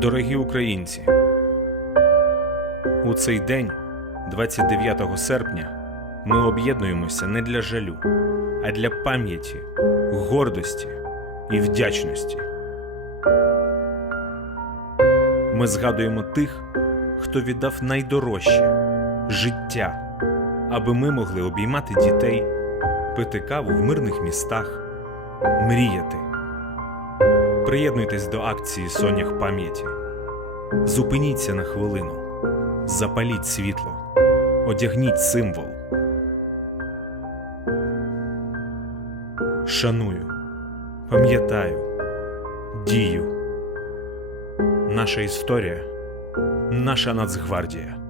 Дорогі українці, у цей день, 29 серпня, ми об'єднуємося не для жалю, а для пам'яті, гордості і вдячності. Ми згадуємо тих, хто віддав найдорожче життя, аби ми могли обіймати дітей, пити каву в мирних містах, мріяти. Приєднуйтесь до акції Сонях пам'яті. Зупиніться на хвилину, запаліть світло, одягніть символ. Шаную, пам'ятаю, дію. Наша історія, наша Нацгвардія.